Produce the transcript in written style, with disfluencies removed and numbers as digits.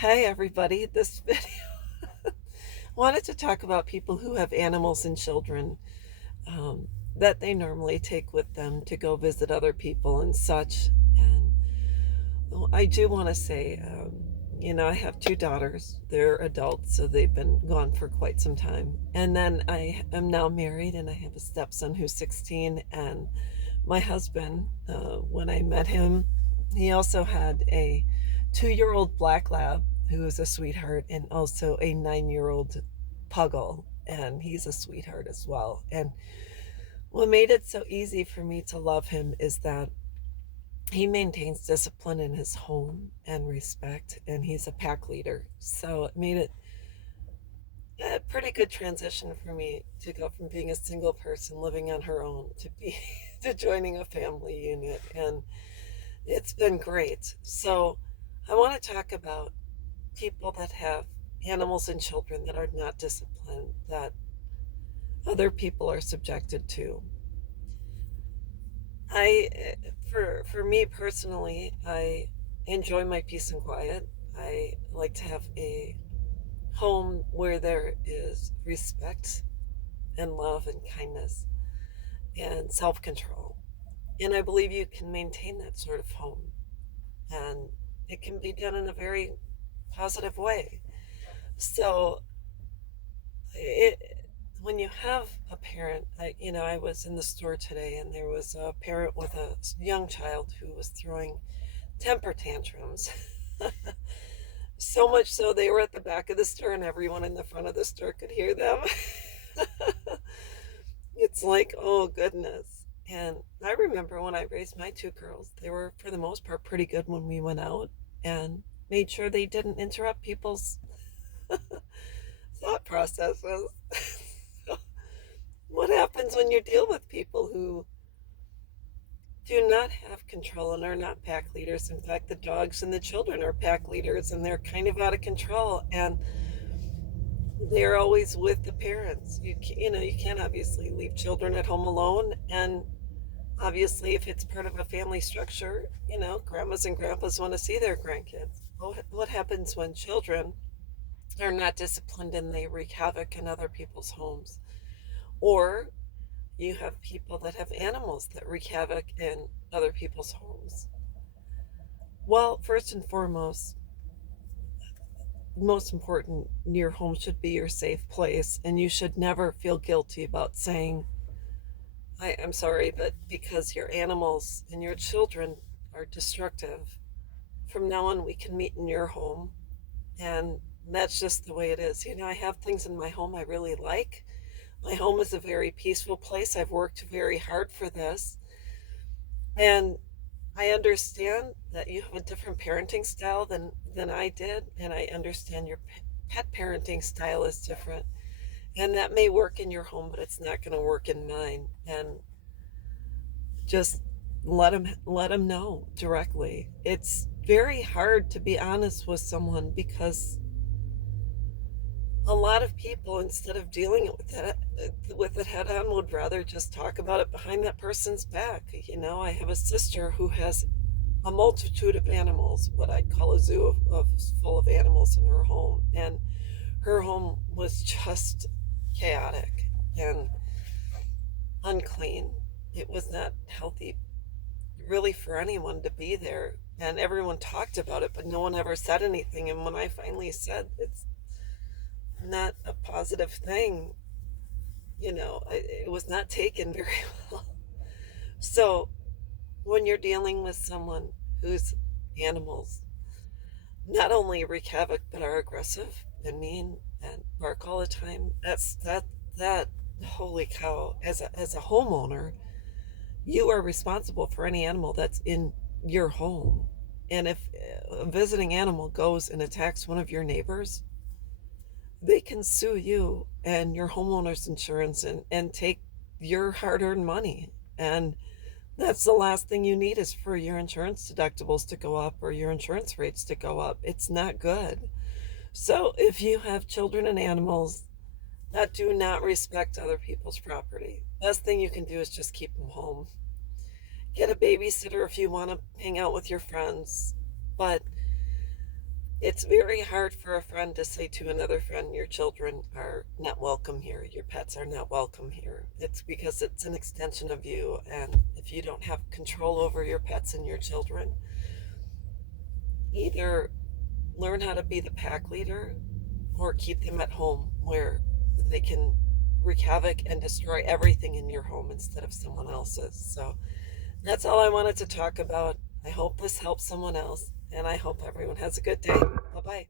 Hi, everybody. This video wanted to talk about people who have animals and children that they normally take with them to go visit other people and such. And I do want to say, I have two daughters. They're adults, so they've been gone for quite some time. And then I am now married, and I have a stepson who's 16. And my husband, when I met him, he also had a 2-year-old black lab who is a sweetheart, and also a 9-year-old puggle, and he's a sweetheart as well. And what made it so easy for me to love him is that he maintains discipline in his home and respect, and he's a pack leader. So it made it a pretty good transition for me to go from being a single person living on her own to be to joining a family unit, and it's been great. So I want to talk about people that have animals and children that are not disciplined, that other people are subjected to. For me personally, I enjoy my peace and quiet. I like to have a home where there is respect and love and kindness and self-control. And I believe you can maintain that sort of home, and it can be done in a very positive way. So it when you have a parent, I was in the store today, and there was a parent with a young child who was throwing temper tantrums. So much so they were at the back of the store, and everyone in the front of the store could hear them. It's like, oh goodness. And I remember when I raised my two girls, they were for the most part pretty good when we went out, and made sure they didn't interrupt people's thought processes. What happens when you deal with people who do not have control and are not pack leaders? In fact, the dogs and the children are pack leaders, and they're kind of out of control, and they're always with the parents. You can't obviously leave children at home alone, and obviously if it's part of a family structure, grandmas and grandpas want to see their grandkids. What happens when children are not disciplined and they wreak havoc in other people's homes? Or you have people that have animals that wreak havoc in other people's homes. Well, first and foremost, most important, your home should be your safe place, and you should never feel guilty about saying, I'm sorry, but because your animals and your children are destructive, from now on we can meet in your home. And that's just the way it is. I have things in my home I really like. My home is a very peaceful place. I've worked very hard for this. And I understand that you have a different parenting style than I did, and I understand your pet parenting style is different. And that may work in your home, but it's not going to work in mine. And just let them know directly. It's very hard to be honest with someone, because a lot of people, instead of dealing with it head on, would rather just talk about it behind that person's back. I have a sister who has a multitude of animals, what I'd call a zoo full of animals in her home, and her home was just chaotic and unclean. It was not healthy really for anyone to be there, and everyone talked about it, but no one ever said anything. And when I finally said it's not a positive thing, it was not taken very well. So when you're dealing with someone whose animals not only wreak havoc but are aggressive and mean and bark all the time, that holy cow, as a homeowner, you are responsible for any animal that's in your home. And if a visiting animal goes and attacks one of your neighbors, they can sue you and your homeowner's insurance, and take your hard-earned money. And that's the last thing you need, is for your insurance deductibles to go up or your insurance rates to go up. It's not good. So if you have children and animals that do not respect other people's property, best thing you can do is just keep them home. Get a babysitter if you want to hang out with your friends, but It's very hard for a friend to say to another friend, your children are not welcome here, your pets are not welcome here. It's because it's an extension of you. And if you don't have control over your pets and your children, either learn how to be the pack leader or keep them at home where they can wreak havoc and destroy everything in your home instead of someone else's. So that's all I wanted to talk about. I hope this helps someone else, and I hope everyone has a good day. Bye bye.